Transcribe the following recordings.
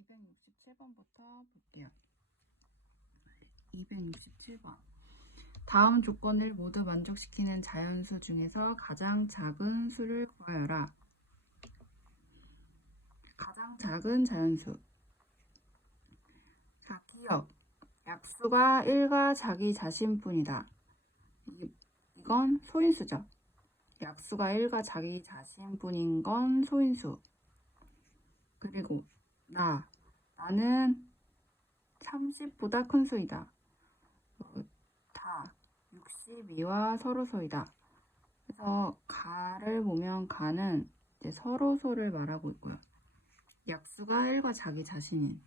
267번부터 볼게요. 267번. 다음 조건을 모두 만족시키는 자연수 중에서 가장 작은 수를 구하여라. 가장 작은 자연수. 자, 기억. 약수가 1과 자기 자신뿐이다. 이건 소인수죠. 약수가 1과 자기 자신뿐인 건 소인수. 그리고 나는 30보다 큰 수이다. 다 62와 서로소이다. 그래서 가를 보면 가는 이제 서로소를 말하고 있고요. 약수가 1과 자기 자신인.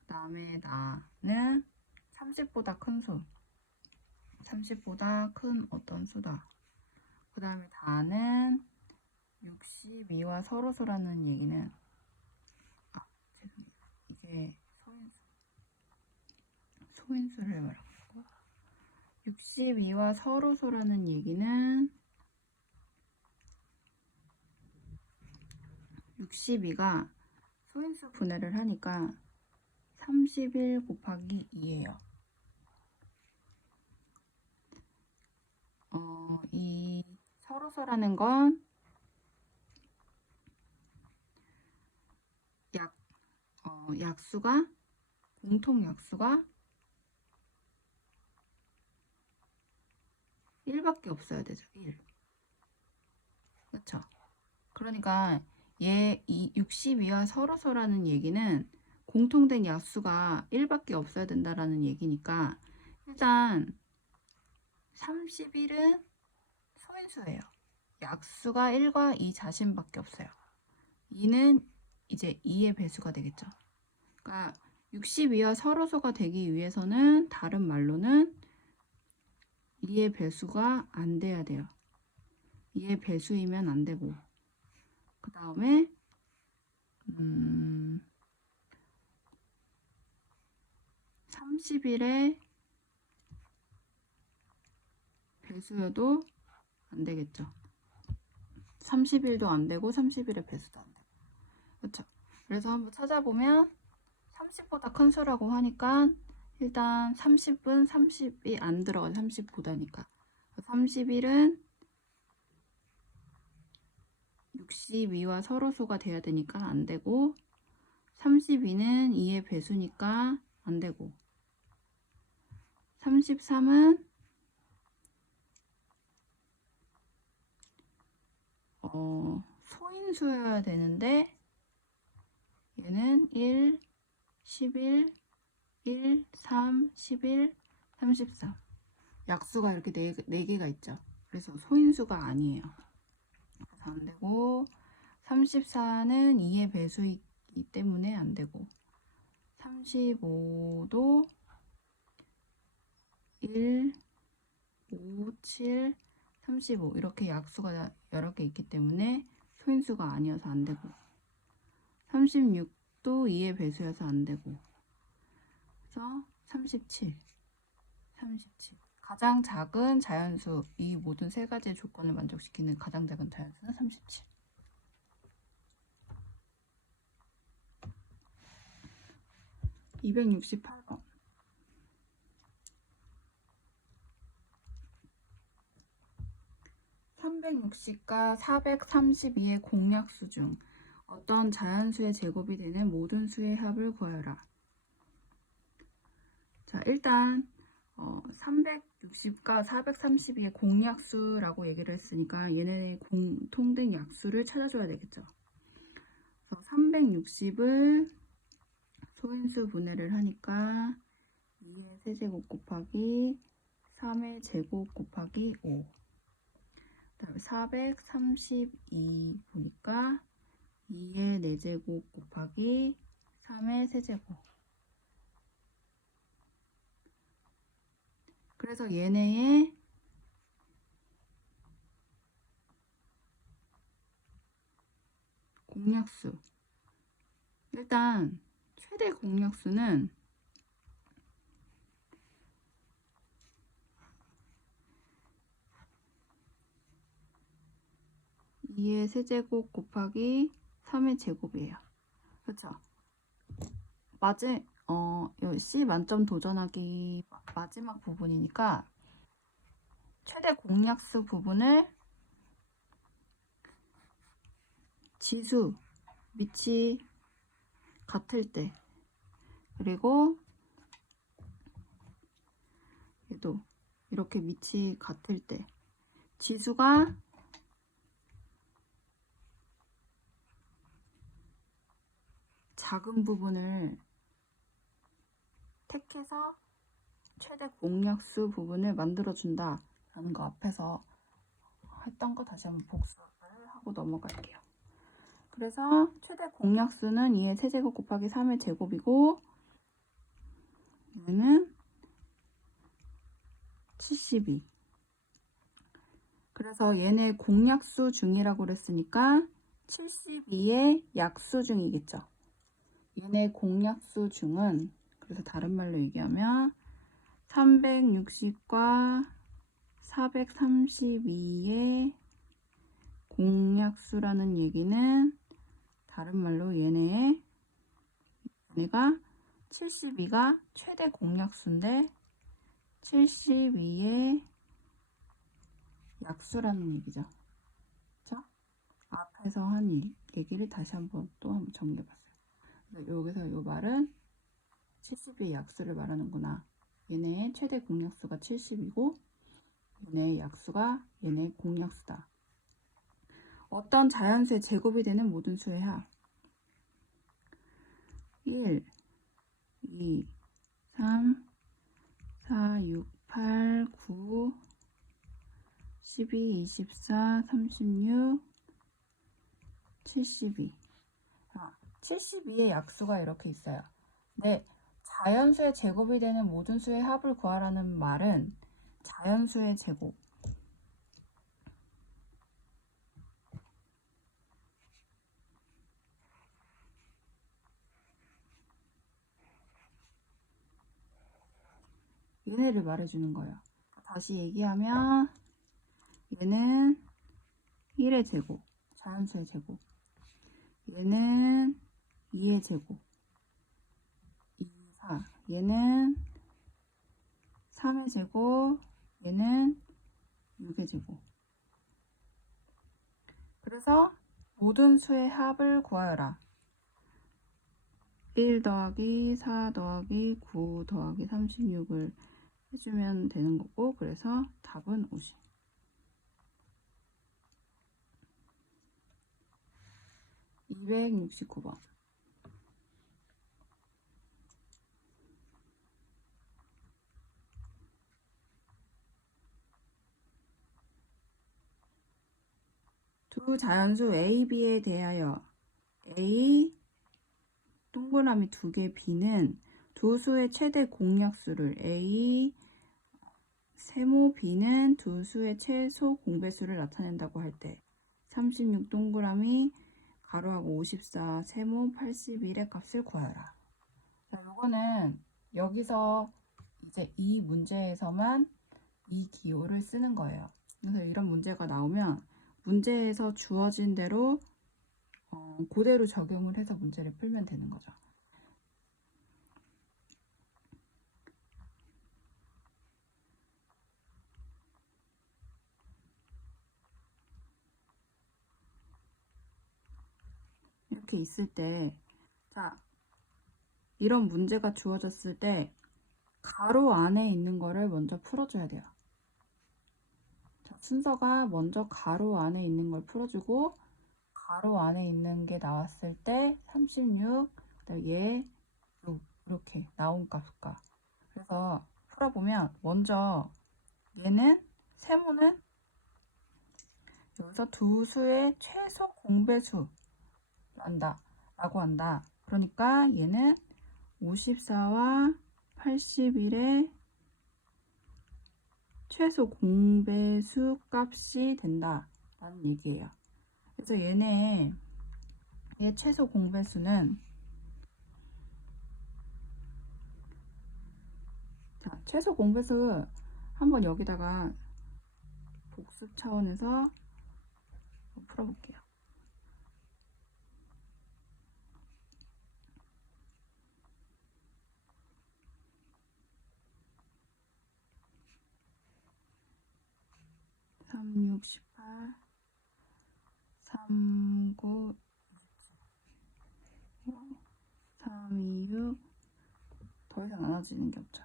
그 다음에 나는 30보다 큰 수. 30보다 큰 어떤 수다. 그 다음에 다는 62와 서로소라는 얘기는 죄송해요. 이게 소인수를 말하고 있고 62와 서로소라는 얘기는 62가 소인수 분해를 하니까 31 곱하기 2예요. 이 서로소라는 건 약수가 공통 약수가 1밖에 없어야 되죠. 1. 그렇죠? 그러니까 이 62와 서로소라는 얘기는 공통된 약수가 1밖에 없어야 된다라는 얘기니까 일단 31은 소인수예요. 약수가 1과 2 자신밖에 없어요. 2는 이제 2의 배수가 되겠죠. 그러니까 62와 서로소가 되기 위해서는 다른 말로는 2의 배수가 안 돼야 돼요. 2의 배수이면 안 되고 그 다음에 30일의 배수여도 안 되겠죠. 30일도 안 되고 30일의 배수도 안 되고 그렇죠. 그래서 한번 찾아보면 30보다 큰 수라고 하니까 일단 30은 30이 안 들어가요. 30보다니까 31은 62와 서로소가 돼야 되니까 안 되고 32는 2의 배수니까 안 되고 33은 소인수여야 되는데 얘는 1, 11, 1, 3, 11, 33 약수가 이렇게 4개가 있죠. 그래서 소인수가 아니에요. 그래서 안 되고 34는 2의 배수이기 때문에 안 되고 35도 1, 5, 7, 35 이렇게 약수가 여러 개 있기 때문에 소인수가 아니어서 안 되고 36도 2의 배수여서 안 되고 그래서 37 가장 작은 자연수 이 모든 세 가지의 조건을 만족시키는 가장 작은 자연수는 37 268번 360과 432의 공약수 중 어떤 자연수의 제곱이 되는 모든 수의 합을 구하여라. 자, 일단 360과 432의 공약수라고 얘기를 했으니까 얘네의 공통된 약수를 찾아줘야 되겠죠. 그래서 360을 소인수 분해를 하니까 2의 세제곱 곱하기 3의 제곱 곱하기 5 그다음에 432 보니까 2의 4제곱 곱하기 3의 세제곱 그래서 얘네의 공약수 일단 최대 공약수는 2의 세제곱 곱하기 3의 제곱이에요. 그렇죠? 요 C 만점 도전하기 마지막 부분이니까 최대 공약수 부분을 지수 밑이 같을 때, 그리고 얘도 이렇게 밑이 같을 때, 지수가 작은 부분을 택해서 최대 공약수 부분을 만들어준다 라는 거 앞에서 했던 거 다시 한번 복습을 하고 넘어갈게요. 그래서 최대 공약수는 2의 세제곱 곱하기 3의 제곱이고, 얘는 72. 그래서 얘네 공약수 중이라고 그랬으니까 72의 약수 중이겠죠. 얘네 공약수 중은, 그래서 다른 말로 얘기하면 360과 432의 공약수라는 얘기는 다른 말로 얘네가 72가 최대 공약수인데 72의 약수라는 얘기죠. 자, 앞에서 한 얘기를 다시 한번 정리해봤어요. 여기서 이 말은 72의 약수를 말하는구나. 얘네의 최대 공약수가 70이고 얘네의 약수가 얘네의 공약수다. 어떤 자연수의 제곱이 되는 모든 수의 합 1, 2, 3, 4, 6, 8, 9, 12, 24, 36, 72. 72의 약수가 이렇게 있어요. 근데 자연수의 제곱이 되는 모든 수의 합을 구하라는 말은 자연수의 제곱, 얘네를 말해주는 거예요. 다시 얘기하면 얘는 1의 제곱, 자연수의 제곱, 얘는 2의 제곱, 2, 4, 얘는 3의 제곱, 얘는 6의 제곱. 그래서 모든 수의 합을 구하여라. 1 더하기 4 더하기 9 더하기 36을 해주면 되는 거고, 그래서 답은 50. 269번. 두 자연수 A, B에 대하여 A 동그라미 2개 B는 두 수의 최대 공약수를 A 세모 B는 두 수의 최소 공배수를 나타낸다고 할 때 36 동그라미 가로하고 54 세모 81의 값을 구하여라. 자, 요거는 여기서 이제 이 문제에서만 이 기호를 쓰는 거예요. 그래서 이런 문제가 나오면 문제에서 주어진 대로 그대로 적용을 해서 문제를 풀면 되는 거죠. 이렇게 있을 때, 자, 이런 문제가 주어졌을 때 가로 안에 있는 거를 먼저 풀어줘야 돼요. 자, 순서가 먼저 가로 안에 있는 걸 풀어주고, 가로 안에 있는 게 나왔을 때 36, 얘 이렇게 나온 값과, 그래서 풀어보면 먼저 얘는 세모는 여기서 두 수의 최소 공배수 라고 한다. 그러니까 얘는 54와 81의 최소 공배수 값이 된다 라는 얘기예요. 그래서 얘 최소 공배수는, 자, 최소 공배수 한번 여기다가 복습 차원에서 풀어볼게요. 36, 18, 39, 3, 2, 6. 더 이상 나눠지는 게 없죠.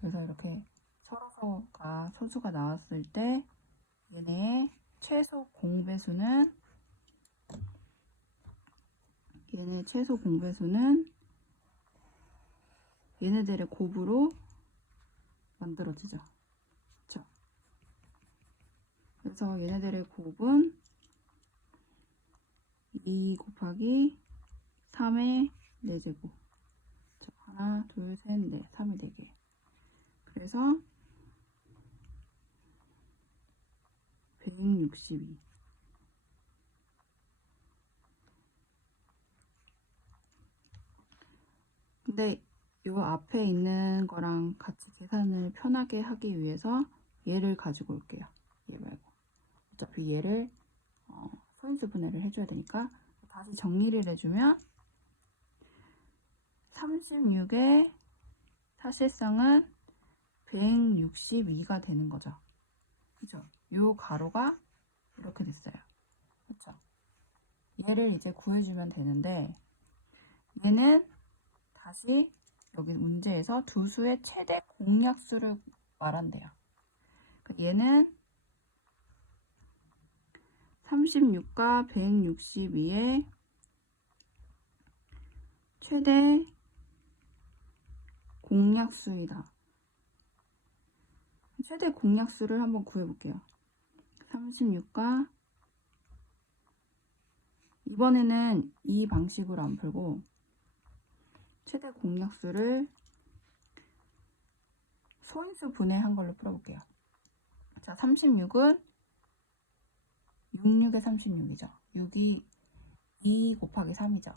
그래서 이렇게 서로서가 소수가 나왔을 때 얘네의 최소 공배수는 얘네들의 곱으로 만들어지죠. 그쵸? 그래서 얘네들의 곱은 2 곱하기 3의 4제곱. 하나, 둘, 셋, 넷. 3이 4개. 그래서 162. 근데 요 앞에 있는 거랑 같이 계산을 편하게 하기 위해서 얘를 가지고 올게요. 얘 말고. 어차피 얘를 소인수 분해를 해줘야 되니까 다시 정리를 해주면 36의 사실상은 162가 되는 거죠. 그죠? 요 가로가 이렇게 됐어요. 그쵸? 얘를 이제 구해주면 되는데 얘는 다시 여기 문제에서 두 수의 최대 공약수를 말한대요. 얘는 36과 162의 최대 공약수이다. 최대 공약수를 한번 구해볼게요. 36과 이번에는 이 방식으로 안 풀고 최대 공약수를 소인수 분해한 걸로 풀어볼게요. 자, 36은 66의 36이죠. 6이 2 곱하기 3이죠.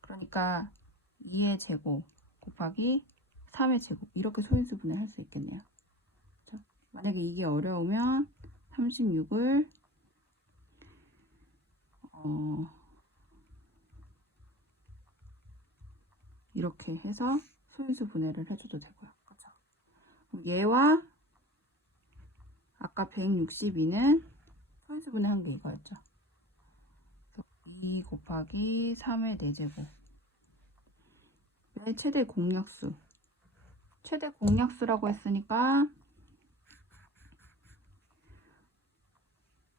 그러니까 2의 제곱 곱하기 3의 제곱 이렇게 소인수 분해할 수 있겠네요. 자, 만약에 이게 어려우면 36을 이렇게 해서 소인수 분해를 해줘도 되고요. 그렇죠? 그럼 얘와 아까 162는 소인수 분해한 게 이거였죠. 2 곱하기 3의 4제곱 최대 공약수. 최대 공약수라고 했으니까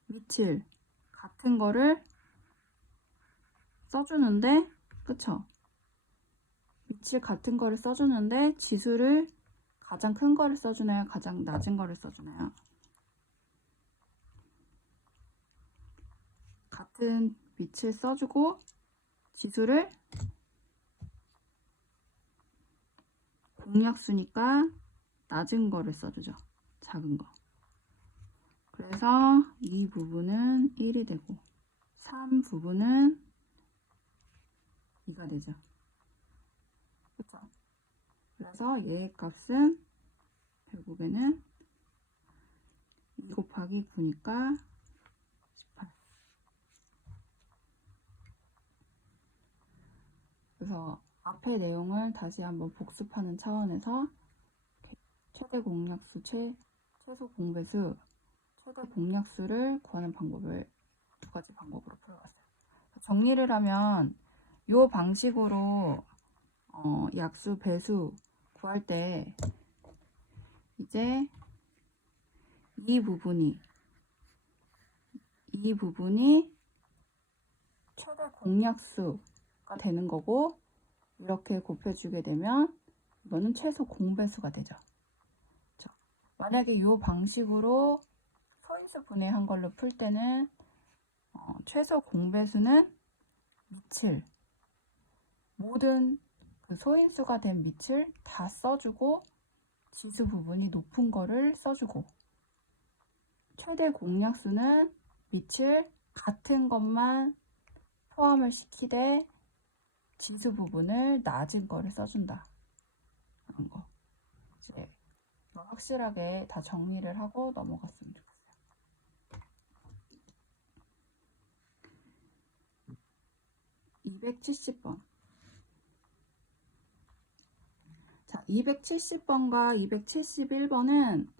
밑을 같은 거를 써주는데, 그쵸? 밑을 같은 거를 써주는데 지수를 가장 큰 거를 써주나요? 가장 낮은 거를 써주나요? 같은 밑을 써주고 지수를 공약수니까 낮은 거를 써주죠. 작은 거. 그래서 이 부분은 1이 되고 3 부분은 2가 되죠. 그쵸? 그래서 얘의 값은 결국에는 2 곱하기 9니까 18. 그래서 앞의 내용을 다시 한번 복습하는 차원에서 최대 공약수, 최소 공배수, 최대 공약수를 구하는 방법을 두 가지 방법으로 풀어봤어요. 정리를 하면 이 방식으로 약수, 배수 구할 때 이제 이 부분이 최대 공약수가 되는 거고 이렇게 곱해주게 되면 이거는 최소 공배수가 되죠. 만약에 이 방식으로 소인수 분해한 걸로 풀 때는 최소 공배수는 밑을 모든 그 소인수가 된 밑을 다 써주고 지수 부분이 높은 거를 써주고 최대 공약수는 밑을 같은 것만 포함을 시키되 지수 부분을 낮은 거를 써준다. 그런 거. 이제 확실하게 다 정리를 하고 넘어갔으면 좋겠어요. 270번. 자, 270번과 271번은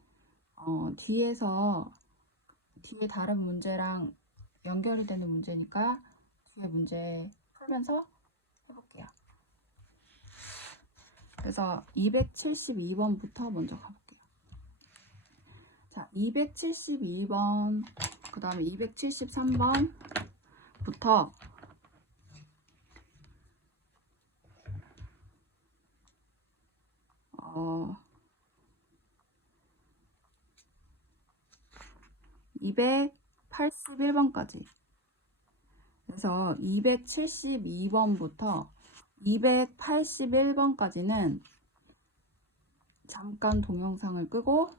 뒤에서 뒤에 다른 문제랑 연결이 되는 문제니까 뒤에 문제 풀면서 해볼게요. 그래서 272번부터 먼저 가볼게요. 자, 272번, 그 다음에 273번부터 281번까지. 그래서 272번부터 281번까지는 잠깐 동영상을 끄고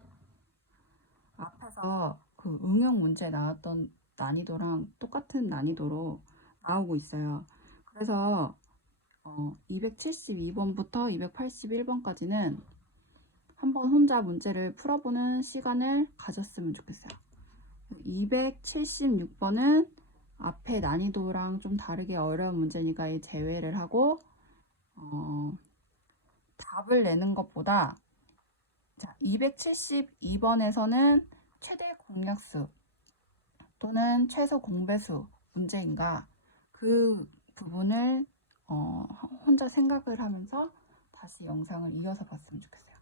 앞에서 그 응용 문제 나왔던 난이도랑 똑같은 난이도로 나오고 있어요. 그래서 272번부터 281번까지는 한번 혼자 문제를 풀어보는 시간을 가졌으면 좋겠어요. 276번은 앞에 난이도랑 좀 다르게 어려운 문제니까 제외를 하고 답을 내는 것보다, 자, 272번에서는 최대 공약수 또는 최소 공배수 문제인가, 그 부분을 혼자 생각을 하면서 다시 영상을 이어서 봤으면 좋겠어요.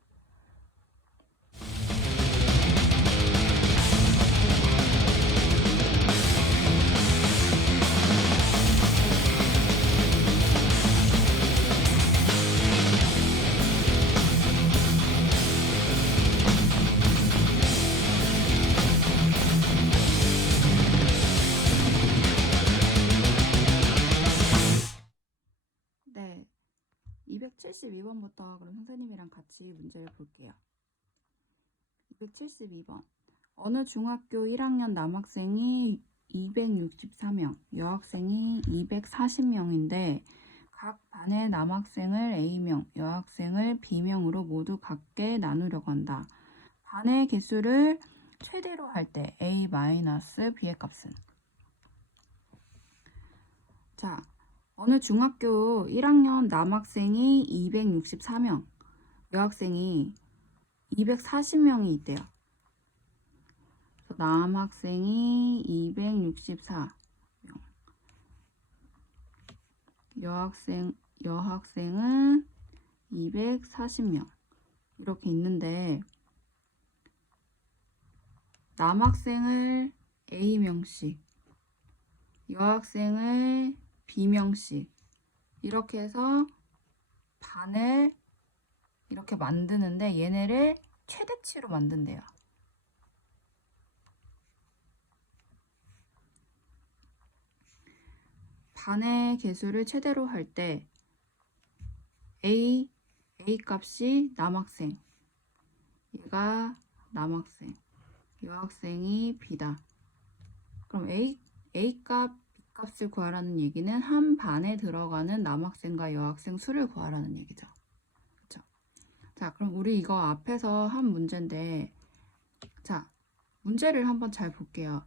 네, 272번부터 그럼 선생님이랑 같이 문제를 볼게요. 272번. 어느 중학교 1학년 남학생이 264명, 여학생이 240명인데 각 반의 남학생을 A명, 여학생을 B명으로 모두 같게 나누려고 한다. 반의 개수를 최대로 할 때 A-B의 값은? 자, 어느 중학교 1학년 남학생이 264명, 여학생이 240명이 있대요. 남학생이 264명, 여학생은 240명 이렇게 있는데, 남학생을 A명씩, 여학생을 B명씩 이렇게 해서 반을 이렇게 만드는데 얘네를 최대치로 만든대요. 반의 개수를 최대로 할 때 A 값이 남학생, 얘가 남학생, 여학생이 B다. 그럼 A 값, B 값을 구하라는 얘기는 한 반에 들어가는 남학생과 여학생 수를 구하라는 얘기죠. 그렇죠? 자, 그럼 우리 이거 앞에서 한 문제인데, 자, 문제를 한번 잘 볼게요.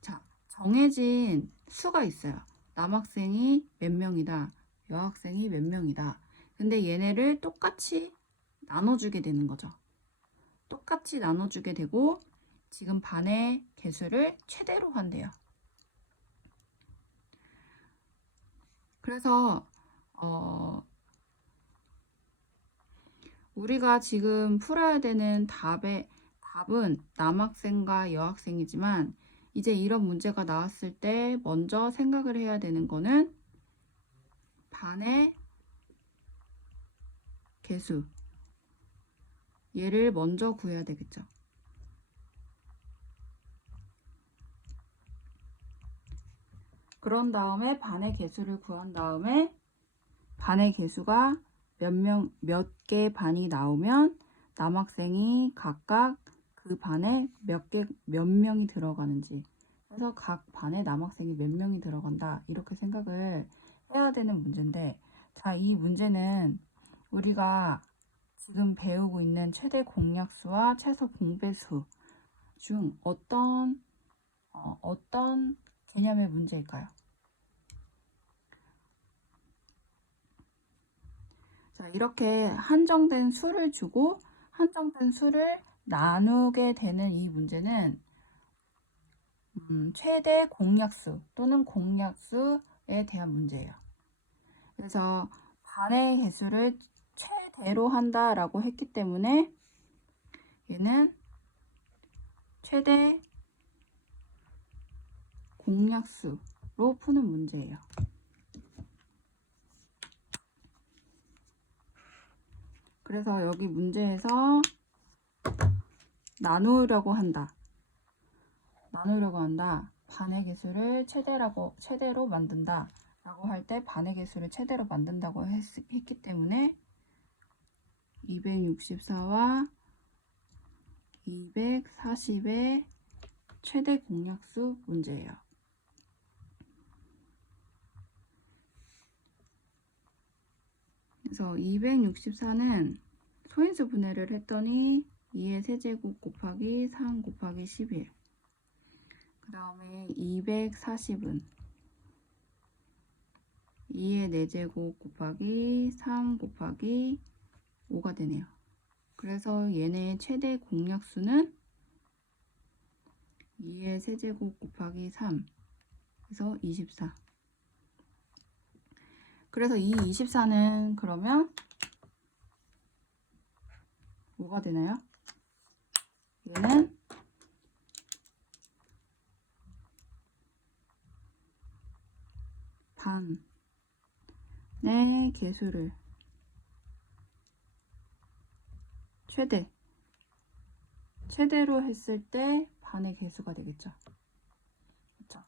자, 정해진 수가 있어요. 남학생이 몇 명이다, 여학생이 몇 명이다. 근데 얘네를 똑같이 나눠주게 되는 거죠. 똑같이 나눠주게 되고 지금 반의 개수를 최대로 한대요. 그래서 우리가 지금 풀어야 되는 답은 남학생과 여학생이지만 이제 이런 문제가 나왔을 때 먼저 생각을 해야 되는 거는 반의 개수, 얘를 먼저 구해야 되겠죠. 그런 다음에 반의 개수를 구한 다음에 반의 개수가 몇 개 반이 나오면 남학생이 각각 그 반에 몇 명이 들어가는지, 그래서 각 반에 남학생이 몇 명이 들어간다, 이렇게 생각을 해야 되는 문제인데, 자, 이 문제는 우리가 지금 배우고 있는 최대 공약수와 최소 공배수 중 어떤 개념의 문제일까요? 자, 이렇게 한정된 수를 주고 한정된 수를 나누게 되는 이 문제는 최대 공약수 또는 공약수에 대한 문제예요. 그래서 반의 개수를 최대로 한다라고 했기 때문에 얘는 최대 공약수로 푸는 문제예요. 그래서 여기 문제에서 나누려고 한다. 반의 개수를 최대로 만든다. 라고 할 때 반의 개수를 최대로 만든다고 했기 때문에 264와 240의 최대 공약수 문제예요. 그래서 264는 소인수 분해를 했더니 2의 세제곱 곱하기 3 곱하기 11. 그 다음에 240은 2의 4제곱 곱하기 3 곱하기 5가 되네요. 그래서 얘네 최대 공약수는 2의 세제곱 곱하기 3 그래서 24. 그래서 이 24는 그러면 뭐가 되나요? 얘는 반의 개수를 최대로 했을 때 반의 개수가 되겠죠. 그렇죠?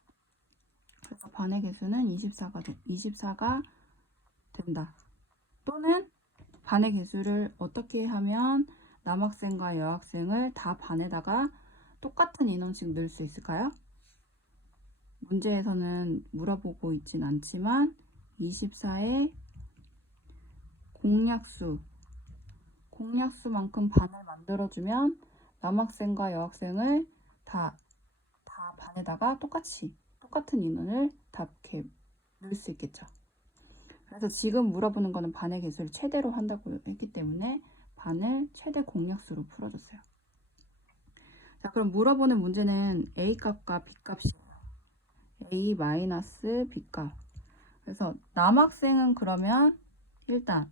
그래서 반의 개수는 24가 된다. 또는 반의 개수를 어떻게 하면 남학생과 여학생을 다 반에다가 똑같은 인원씩 넣을 수 있을까요? 문제에서는 물어보고 있진 않지만 24의 공약수만큼 반을 만들어주면 남학생과 여학생을 다 반에다가 똑같은 인원을 다 이렇게 넣을 수 있겠죠. 그래서 지금 물어보는 거는 반의 개수를 최대로 한다고 했기 때문에 반을 최대 공약수로 풀어줬어요. 자, 그럼 물어보는 문제는 A값과 B값이에요. A-B값. 그래서 남학생은 그러면 일단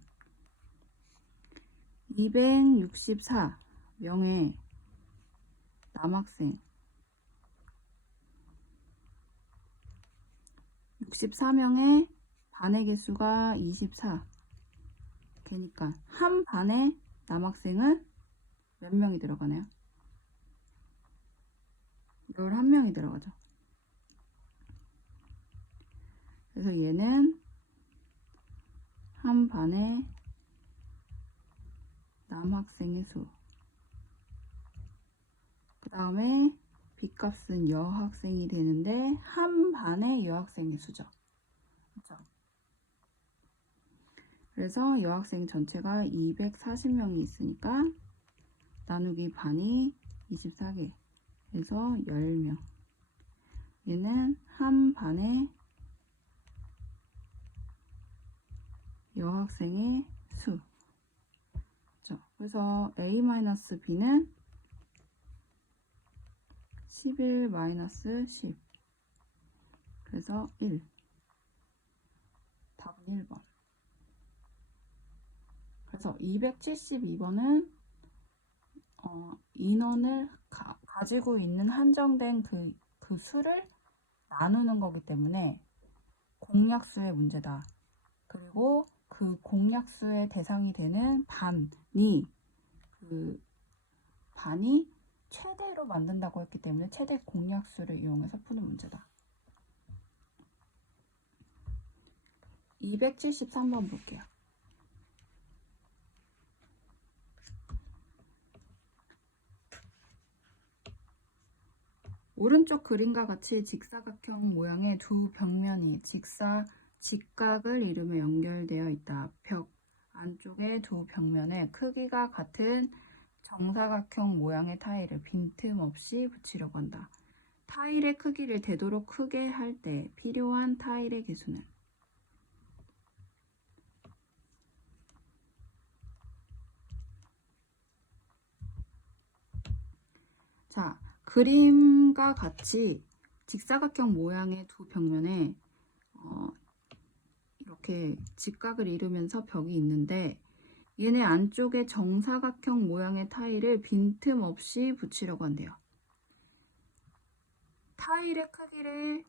264명의 남학생 64명의 반의 개수가 24 걔니까 한 반의 남학생은 몇 명이 들어가나요? 11명이 들어가죠. 그래서 얘는 한 반의 남학생의 수. 그 다음에 B값은 여학생이 되는데 한 반의 여학생의 수죠. 그렇죠? 그래서 여학생 전체가 240명이 있으니까 나누기 반이 24개. 그래서 10명. 얘는 한 반의 여학생의 수. 그렇죠? 그래서 A-B는 11-10. 그래서 1. 답은 1번. 그래서 272번은 인원을 가지고 있는 한정된 그 수를 나누는 거기 때문에 공약수의 문제다. 그리고 그 공약수의 대상이 되는 반이 최대로 만든다고 했기 때문에 최대 공약수를 이용해서 푸는 문제다. 273번 볼게요. 오른쪽 그림과 같이 직사각형 모양의 두 벽면이 직각을 이루며 연결되어 있다. 벽 안쪽의 두 벽면에 크기가 같은 정사각형 모양의 타일을 빈틈없이 붙이려고 한다. 타일의 크기를 되도록 크게 할 때 필요한 타일의 개수는? 자, 그림과 같이 직사각형 모양의 두 벽면에 이렇게 직각을 이루면서 벽이 있는데 얘네 안쪽에 정사각형 모양의 타일을 빈틈없이 붙이려고 한대요. 타일의 크기를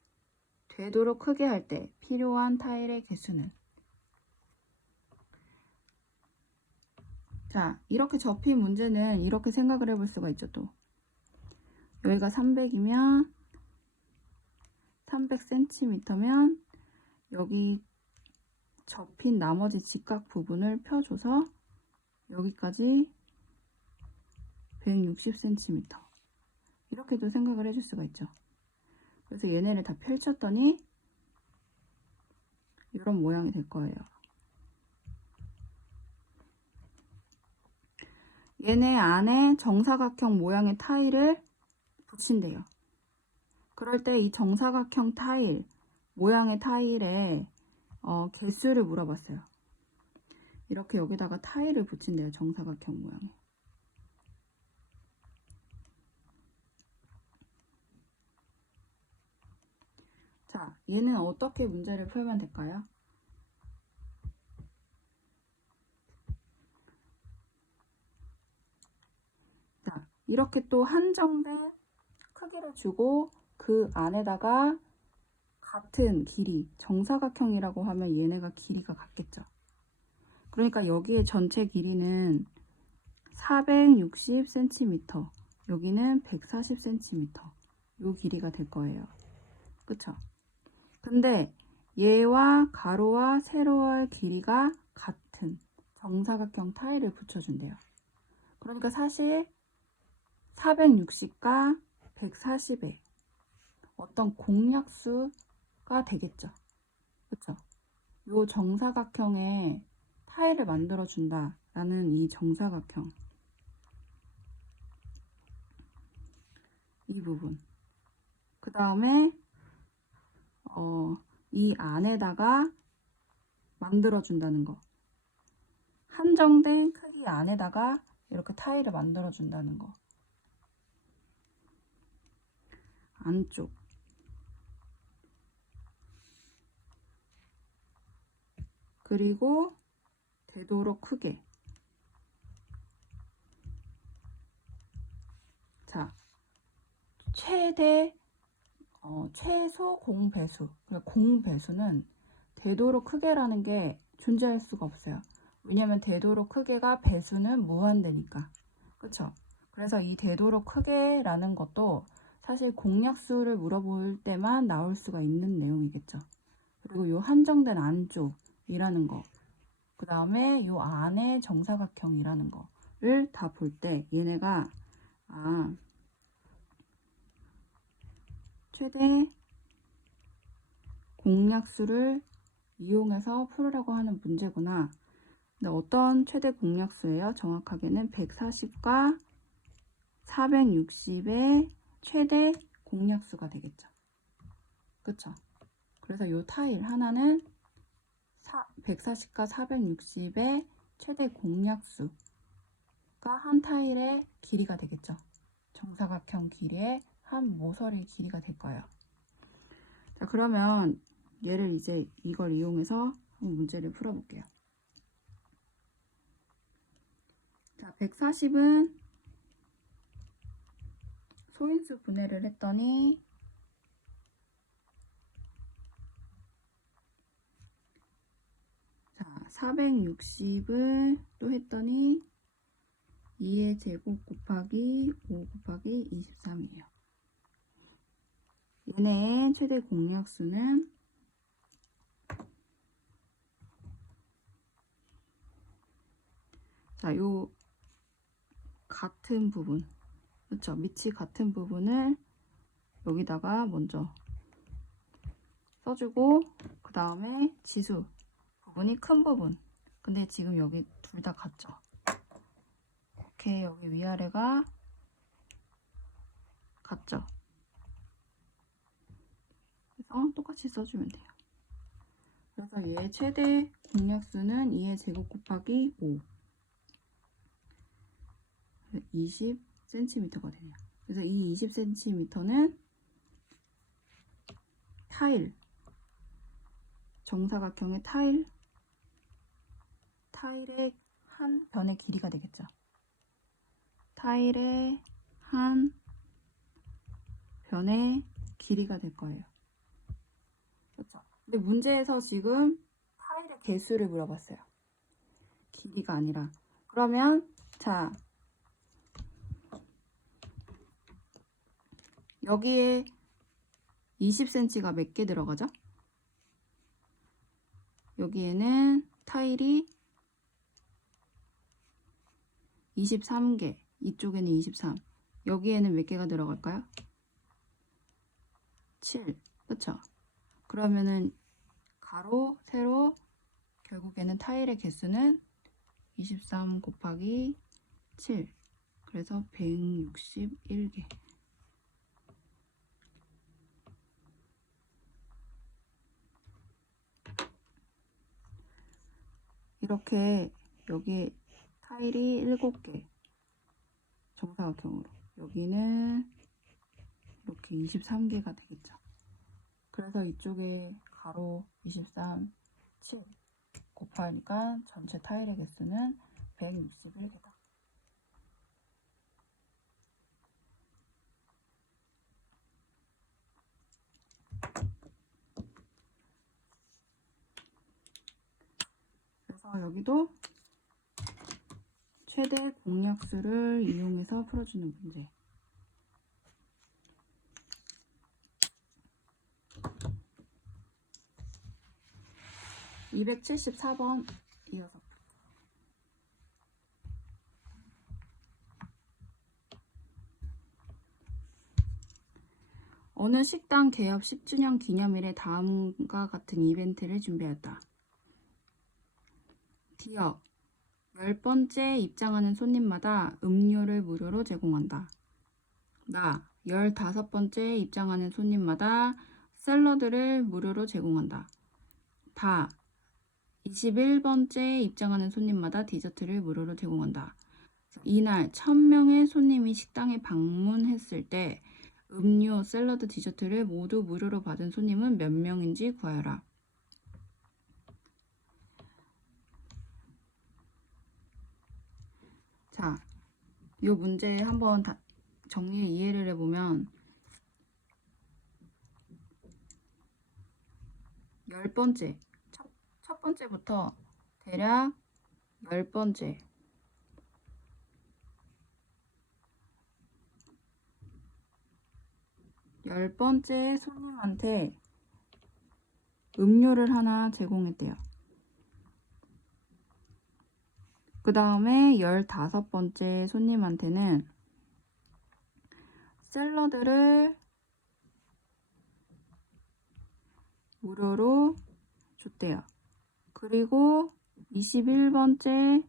되도록 크게 할 때 필요한 타일의 개수는, 자, 이렇게 접힌 문제는 이렇게 생각을 해볼 수가 있죠. 또 여기가 300이면 300cm면 여기 접힌 나머지 직각 부분을 펴줘서 여기까지 160cm 이렇게도 생각을 해줄 수가 있죠. 그래서 얘네를 다 펼쳤더니 이런 모양이 될 거예요. 얘네 안에 정사각형 모양의 타일을 붙인대요. 그럴 때 이 정사각형 타일, 모양의 타일의 개수를 물어봤어요. 이렇게 여기다가 타일을 붙인대요. 정사각형 모양에. 자, 얘는 어떻게 문제를 풀면 될까요? 자, 이렇게 또 한정된 크기를 주고 그 안에다가 같은 길이, 정사각형이라고 하면 얘네가 길이가 같겠죠. 그러니까 여기에 전체 길이는 460cm, 여기는 140cm, 요 길이가 될 거예요. 그쵸? 근데 얘와 가로와 세로의 길이가 같은 정사각형 타일을 붙여준대요. 그러니까 사실 460과 140의 어떤 공약수가 되겠죠. 그쵸? 요 정사각형의 타일을 만들어 준다라는 이 정사각형, 이 부분, 그 다음에 이 안에다가 만들어 준다는 거, 한정된 크기 안에다가 이렇게 타일을 만들어 준다는 거, 안쪽, 그리고 되도록 크게. 자, 최소 공배수. 공배수는 되도록 크게라는 게 존재할 수가 없어요. 왜냐면 되도록 크게가 배수는 무한대니까. 그쵸? 그래서 이 되도록 크게라는 것도 사실 공약수를 물어볼 때만 나올 수가 있는 내용이겠죠. 그리고 요 한정된 안쪽이라는 거, 그 다음에 요 안에 정사각형이라는 거를 다 볼 때 얘네가 최대 공약수를 이용해서 풀으려고 하는 문제구나. 근데 어떤 최대 공약수예요? 정확하게는 140과 460의 최대 공약수가 되겠죠. 그쵸? 그래서 요 타일 하나는 140과 460의 최대 공약수가 한 타일의 길이가 되겠죠. 정사각형 길이의 한 모서리 길이가 될 거예요. 자, 그러면 얘를 이제 이걸 이용해서 문제를 풀어볼게요. 자, 140은 소인수 분해를 했더니 자, 460을 또 했더니 2의 제곱 곱하기 5 곱하기 23이에요. 얘네의 최대 공약수는 자, 요 같은 부분, 그렇죠? 밑이 같은 부분을 여기다가 먼저 써주고 그 다음에 지수 부분이 큰 부분, 근데 지금 여기 둘 다 같죠? 이렇게 여기 위아래가 같죠? 그래서 똑같이 써주면 돼요. 그래서 얘의 최대 공약수는 2의 제곱 곱하기 5, 20cm가 되네요. 그래서 이 20cm는 타일, 정사각형의 타일의 한 변의 길이가 되겠죠. 타일의 한 변의 길이가 될 거예요. 그렇죠? 근데 문제에서 지금 타일의 개수를 물어봤어요. 길이가 아니라. 그러면 자, 여기에 20cm가 몇 개 들어가죠? 여기에는 타일이 23개, 이쪽에는 23. 여기에는 몇 개가 들어갈까요? 7. 그쵸? 그러면은 가로, 세로, 결국에는 타일의 개수는 23 곱하기 7. 그래서 161개. 이렇게 여기 타일이 7개 정사각형으로, 여기는 이렇게 23개가 되겠죠. 그래서 이쪽에 가로 23, 7 곱하니까 전체 타일의 개수는 161개다. 그래서 여기도 최대 공약수를 이용해서 풀어주는 문제. (274번) 이어서 어느 식당 개업 10주년 기념일에 다음과 같은 이벤트를 준비했다. 디어 10번째 입장하는 손님마다 음료를 무료로 제공한다. 나 15번째 입장하는 손님마다 샐러드를 무료로 제공한다. 다 21번째 입장하는 손님마다 디저트를 무료로 제공한다. 이날 1000명의 손님이 식당에 방문했을 때 음료, 샐러드, 디저트를 모두 무료로 받은 손님은 몇 명인지 구하여라. 자, 이 문제 한번 정리 이해를 해보면 10번째, 첫 번째부터 대략 10번째, 손님한테 음료를 하나 제공했대요. 그 다음에 15번째 손님한테는 샐러드를 무료로 줬대요. 그리고 21번째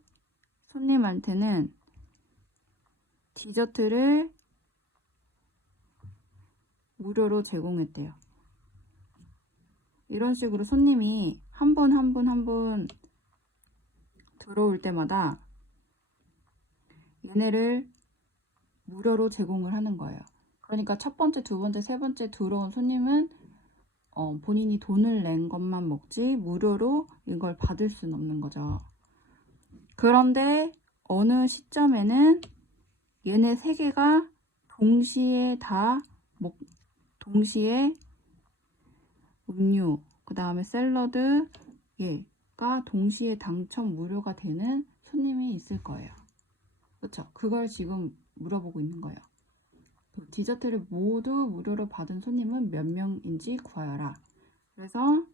손님한테는 디저트를 무료로 제공했대요. 이런 식으로 손님이 한 분 들어올 때마다 얘네를 무료로 제공을 하는 거예요. 그러니까 첫 번째, 두 번째, 세 번째 들어온 손님은 본인이 돈을 낸 것만 먹지 무료로 이걸 받을 수는 없는 거죠. 그런데 어느 시점에는 얘네 세 개가 동시에 음료, 그 다음에 샐러드 얘가 동시에 당첨 무료가 되는 손님이 있을 거예요. 그렇죠? 그걸 지금 물어보고 있는 거예요. 디저트를 모두 무료로 받은 손님은 몇 명인지 구하여라. 그래서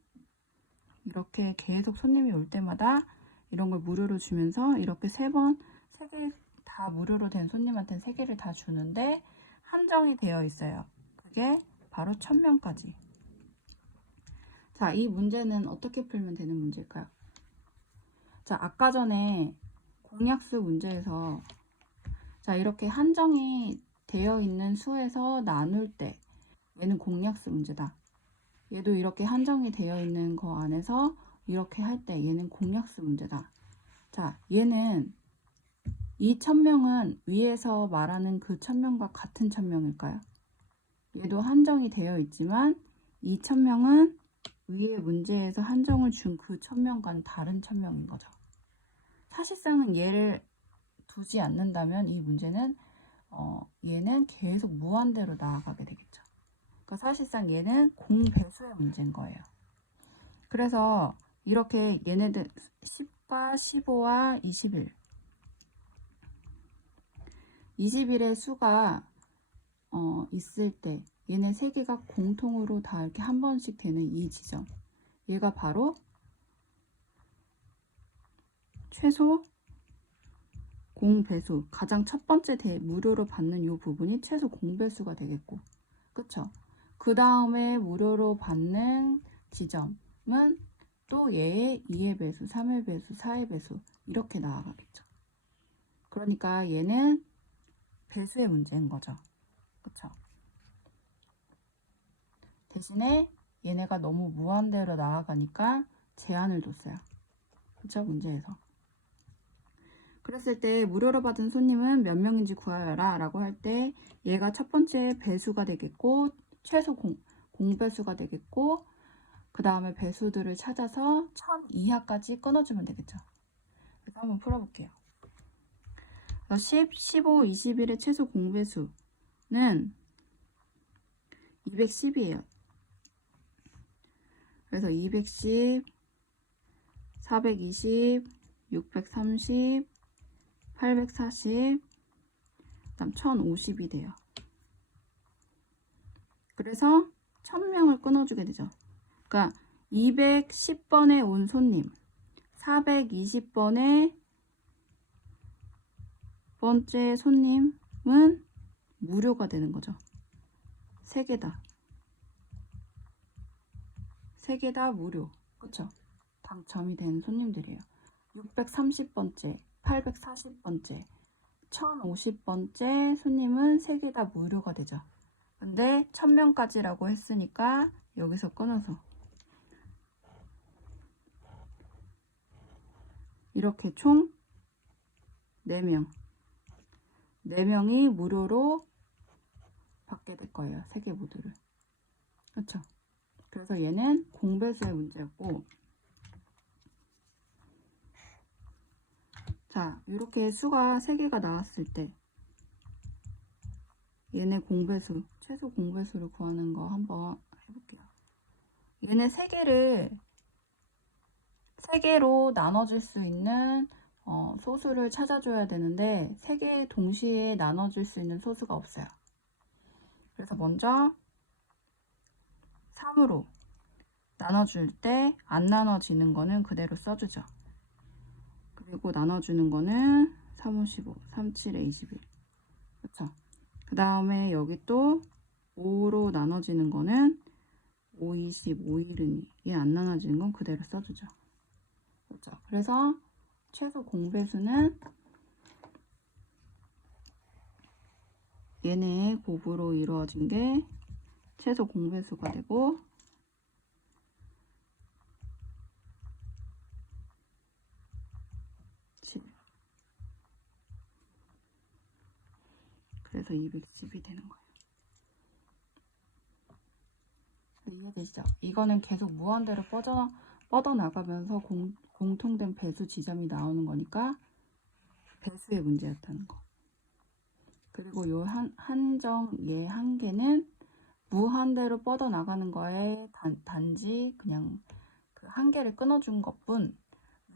이렇게 계속 손님이 올 때마다 이런 걸 무료로 주면서 이렇게 세 개 다 무료로 된 손님한테는 3개를 다 주는데 한정이 되어 있어요. 그게 바로 1000명까지. 자, 이 문제는 어떻게 풀면 되는 문제일까요? 자, 아까 전에 공약수 문제에서 자, 이렇게 한정이 되어 있는 수에서 나눌 때 얘는 공약수 문제다. 얘도 이렇게 한정이 되어 있는 거 안에서 이렇게 할 때 얘는 공약수 문제다. 자, 얘는 이 1000명은 위에서 말하는 그 1000명과 같은 1000명일까요? 얘도 한정이 되어 있지만 이 천명은 위의 문제에서 한정을 준 그 천명과는 다른 천명인 거죠. 사실상은 얘를 두지 않는다면 이 문제는 얘는 계속 무한대로 나아가게 되겠죠. 그러니까 사실상 얘는 공배수의 문제인 거예요. 그래서 이렇게 얘네들 10과 15와 21 21의 수가 있을 때 얘네 세 개가 공통으로 다 이렇게 한 번씩 되는 이 지점, 얘가 바로 최소 공배수, 가장 첫 번째 무료로 받는 이 부분이 최소 공배수가 되겠고, 그쵸? 그 다음에 무료로 받는 지점은 또 얘의 2의 배수, 3의 배수, 4의 배수 이렇게 나아가겠죠. 그러니까 얘는 배수의 문제인 거죠. 그쵸? 대신에 얘네가 너무 무한대로 나아가니까 제한을 뒀어요. 그쵸? 문제에서. 그랬을 때 무료로 받은 손님은 몇 명인지 구하여라 라고 할 때 얘가 첫 번째 배수가 되겠고 최소 공배수가 되겠고 그 다음에 배수들을 찾아서 1000 이하까지 끊어주면 되겠죠. 그래서 한번 풀어볼게요. 10, 15, 21의 최소 공배수는 210이에요. 그래서 210, 420, 630, 840, 그다음 1050이 돼요. 그래서 1000명을 끊어주게 되죠. 그러니까 210번에 온 손님, 420번에 번째 손님은 무료가 되는 거죠. 세 개 다. 세 개 다 무료. 그쵸? 당첨이 된 손님들이에요. 630번째, 840번째, 1050번째 손님은 세 개 다 무료가 되죠. 근데 1000명까지라고 했으니까 여기서 끊어서 이렇게 총 4명 4명이 무료로 받게 될 거예요. 세 개 모두를. 그렇죠? 그래서 얘는 공배수의 문제였고, 자, 이렇게 수가 3개가 나왔을 때 얘네 공배수, 최소 공배수를 구하는 거 한번 해볼게요. 얘네 3개로 나눠줄 수 있는 소수를 찾아줘야 되는데 3개 동시에 나눠줄 수 있는 소수가 없어요. 그래서 먼저 3으로 나눠줄 때 안 나눠지는 거는 그대로 써주죠. 그리고 나눠주는 거는 3, 5, 15, 3, 7에 21. 그쵸? 그 다음에 여기 또 5로 나눠지는 거는 5, 20, 5, 1은 얘 안 나눠지는 건 그대로 써주죠. 그렇죠? 그래서 최소 공배수는 얘네 곱으로 이루어진 게 최소 공배수가 되고, 그래서 210이 되는 거예요. 이해되시죠? 이거는 계속 무한대로 뻗어나가면서 공통된 배수 지점이 나오는 거니까 배수의 문제였다는 거. 그리고 요 얘 한계는 무한대로 뻗어나가는 거에 단지 그냥 그 한계를 끊어준 것뿐,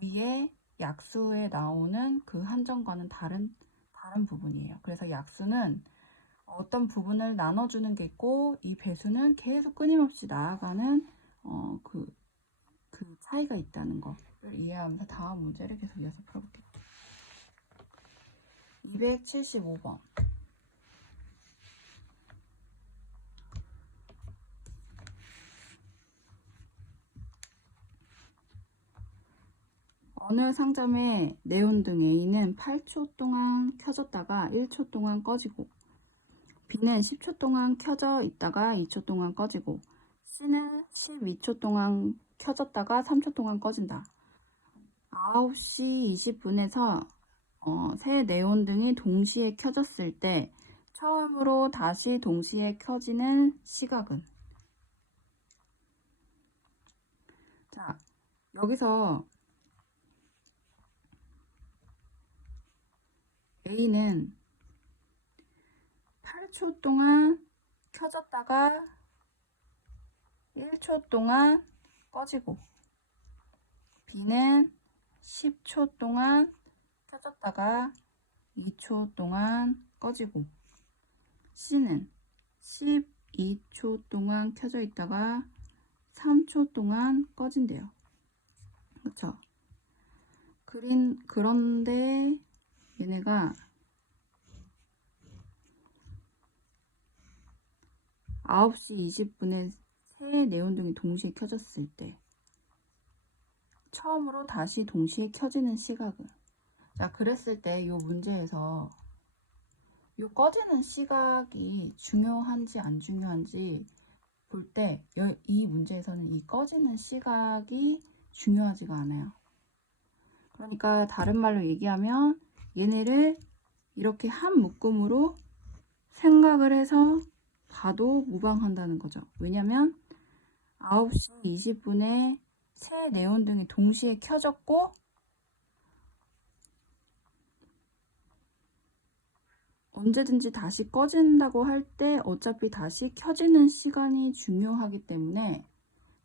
위에 약수에 나오는 그 한정과는 다른 부분이에요. 그래서 약수는 어떤 부분을 나눠주는 게 있고, 이 배수는 계속 끊임없이 나아가는 그 차이가 있다는 거를 이해하면서 다음 문제를 계속 이어서 풀어볼게요. 275번. 어느 상점의 네온등 A는 8초 동안 켜졌다가 1초 동안 꺼지고, B는 10초 동안 켜져 있다가 2초 동안 꺼지고, C는 12초 동안 켜졌다가 3초 동안 꺼진다. 9시 20분에서 새 네온등이 동시에 켜졌을 때 처음으로 다시 동시에 켜지는 시각은? 자, 여기서 A는 8초 동안 켜졌다가 1초 동안 꺼지고, B는 10초 동안 켜졌다가 2초 동안 꺼지고, C는 12초 동안 켜져 있다가 3초 동안 꺼진대요. 그쵸? 그런데 얘네가 9시 20분에 세 네온등이 동시에 켜졌을 때 처음으로 다시 동시에 켜지는 시각은, 자, 그랬을 때 이 문제에서 이 꺼지는 시각이 중요한지 안 중요한지 볼 때 이 문제에서는 이 꺼지는 시각이 중요하지가 않아요. 그러니까 다른 말로 얘기하면 얘네를 이렇게 한 묶음으로 생각을 해서 봐도 무방한다는 거죠. 왜냐면 9시 20분에 세 네온등이 동시에 켜졌고 언제든지 다시 꺼진다고 할 때 어차피 다시 켜지는 시간이 중요하기 때문에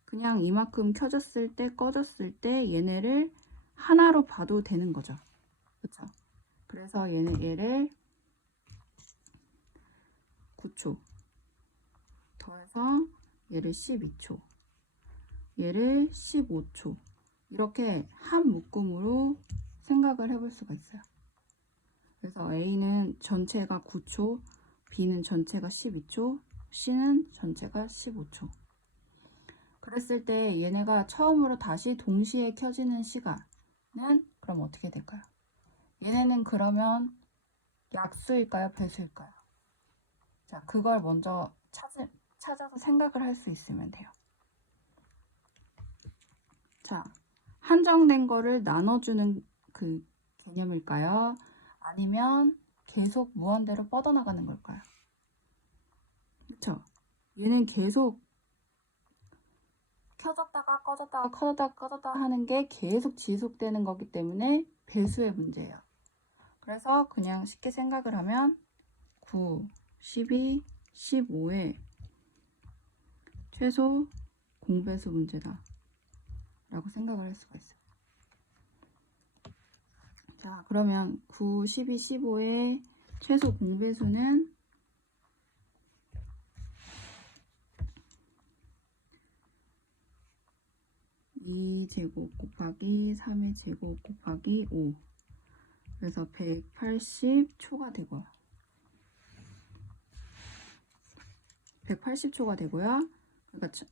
그냥 이만큼 켜졌을 때 꺼졌을 때 얘네를 하나로 봐도 되는 거죠. 그렇죠? 그래서 얘를 9초 더해서 얘를 12초, 얘를 15초, 이렇게 한 묶음으로 생각을 해볼 수가 있어요. 그래서 A는 전체가 9초, B는 전체가 12초, C는 전체가 15초. 그랬을 때 얘네가 처음으로 다시 동시에 켜지는 시간은 그럼 어떻게 될까요? 얘네는 그러면 약수일까요? 배수일까요? 자, 그걸 먼저 찾아서 생각을 할 수 있으면 돼요. 자, 한정된 거를 나눠주는 그 개념일까요? 아니면 계속 무한대로 뻗어나가는 걸까요? 그쵸? 얘는 계속 켜졌다가 꺼졌다가 켜졌다가 꺼졌다 하는 게 계속 지속되는 거기 때문에 배수의 문제예요. 그래서 그냥 쉽게 생각을 하면 9, 12, 15의 최소 공배수 문제다 라고 생각을 할 수가 있어요. 자, 그러면 9, 12, 15의 최소 공배수는 2제곱 곱하기 3의 제곱 곱하기 5, 그래서 180초가 되고요. 180초가 되고요. 그러니까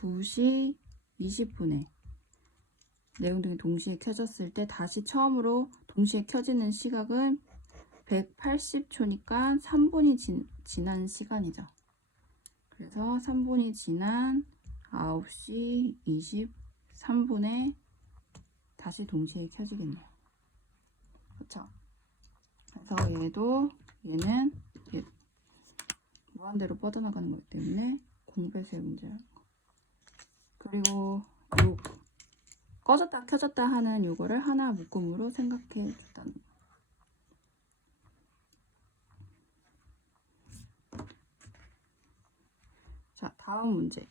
9시 20분에 네온등이 동시에 켜졌을 때 다시 처음으로 동시에 켜지는 시각은 180초니까 3분이 지난 시간이죠. 그래서 3분이 지난 9시 23분에 다시 동시에 켜지겠네요. 그렇죠? 그래서 얘는 무한대로 뻗어나가는 거기 때문에 공배수의 문제라는 거. 그리고 요 꺼졌다 켜졌다 하는 요거를 하나 묶음으로 생각해 줬다는 거. 자, 다음 문제.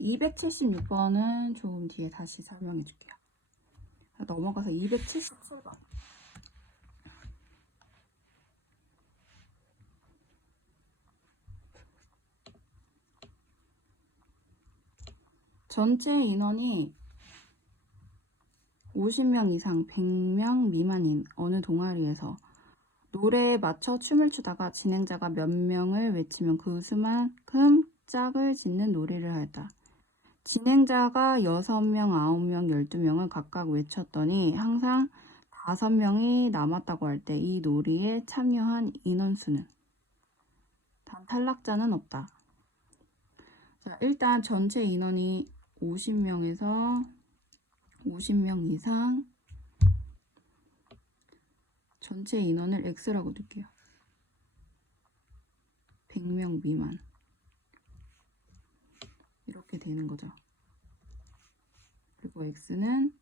276번은 조금 뒤에 다시 설명해 줄게요. 넘어가서 277번. 전체 인원이 50명 이상 100명 미만인 어느 동아리에서 노래에 맞춰 춤을 추다가 진행자가 몇 명을 외치면 그 수만큼 짝을 짓는 놀이를 하였다. 진행자가 6명, 9명, 12명을 각각 외쳤더니 항상 5명이 남았다고 할 때 이 놀이에 참여한 인원수는? 단 탈락자는 없다. 자, 일단 전체 인원이 50명에서 50명 이상, 전체 인원을 X라고 둘게요. 100명 미만. 이렇게 되는 거죠. 그리고 x는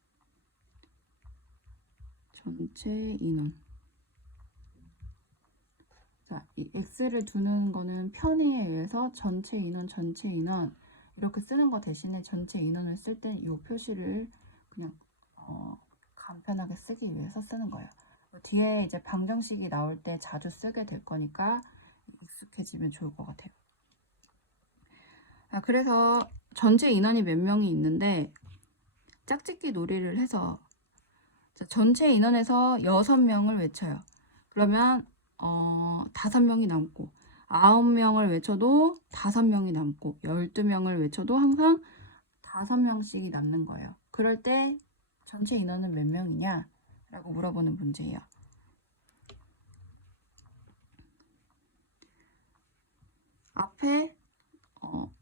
전체 인원. 자, 이 x를 두는 거는 편의에 의해서 전체 인원 이렇게 쓰는 거 대신에 전체 인원을 쓸 때 이 표시를 그냥 간편하게 쓰기 위해서 쓰는 거예요. 뒤에 이제 방정식이 나올 때 자주 쓰게 될 거니까 익숙해지면 좋을 것 같아요. 그래서 전체 인원이 몇 명이 있는데 짝짓기 놀이를 해서 전체 인원에서 6명을 외쳐요. 그러면 5명이 남고 9명을 외쳐도 5명이 남고 12명을 외쳐도 항상 5명씩이 남는 거예요. 그럴 때 전체 인원은 몇 명이냐? 라고 물어보는 문제예요.